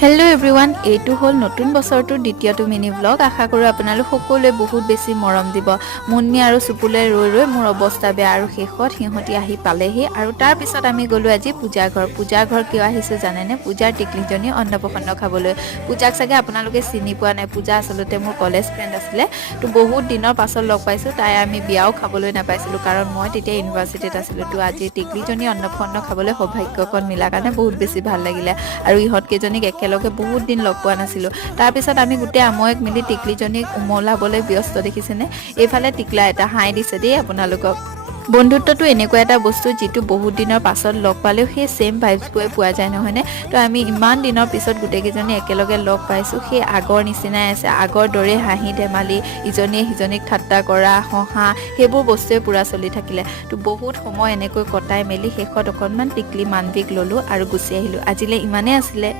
Hello' everyone, এইটো হ'ল নতুন বছৰটোৰ দ্বিতীয়টো মিনি ব্লগ। আশা কৰোঁ আপোনালোক সকলোৱে বহুত বেছি মৰম দিব। মুনমি আৰু চুপুলে ৰৈ ৰৈ মোৰ অৱস্থা বেয়া, আৰু শেষত সিহঁতি আহি পালেহি। আৰু তাৰপিছত আমি গ'লোঁ আজি পূজাৰ ঘৰ কিয় আহিছোঁ জানেনে? পূজাৰ টিকলিজনী অন্নপ্ৰসন্ন খাবলৈ। পূজাক চাগে আপোনালোকে চিনি পোৱা নাই। পূজা আচলতে মোৰ কলেজ ফ্ৰেণ্ড আছিলে। তো বহুত দিনৰ পাছত লগ পাইছোঁ। তাই আমি বিয়াও খাবলৈ নাপাইছিলোঁ, কাৰণ মই তেতিয়া ইউনিভাৰ্চিটিত আছিলোঁ। তো আজি টিকলিজনী অন্নপ্ৰসন্ন খাবলৈ সৌভাগ্যকণ মিলাৰ কাৰণে বহুত বেছি ভাল লাগিলে। আৰু ইহঁতকেইজনীক একেলগে বহুত দিন লগ পোৱা নাছিলোঁ। তাৰপিছত আমি গোটেই আমৈক মিলি টিকলিজনীক উমলাবলৈ ব্যস্ত, দেখিছেনে? এইফালে টিকলা এটা হাঁহি দিছে দেই আপোনালোকক। বন্ধুত্বটো এনেকুৱা এটা বস্তু যিটো বহুত দিনৰ পাছত লগ পালেও সেই ছেইম ভাইবছবোৰে পোৱা যায়, নহয়নে? তো আমি ইমান দিনৰ পিছত গোটেইকেইজনী একেলগে লগ পাইছোঁ। সেই আগৰ নিচিনাই আছে, আগৰ দৰে হাঁহি ধেমালি, ইজনীয়ে সিজনীক ঠাট্টা কৰা, হহা, সেইবোৰ বস্তুৱে পূৰা চলি থাকিলে। তো বহুত সময় এনেকৈ কটাই মেলি শেষত অকণমান টিকলি মানবিক ল'লোঁ আৰু গুচি আহিলোঁ। আজিলৈ ইমানেই আছিলে।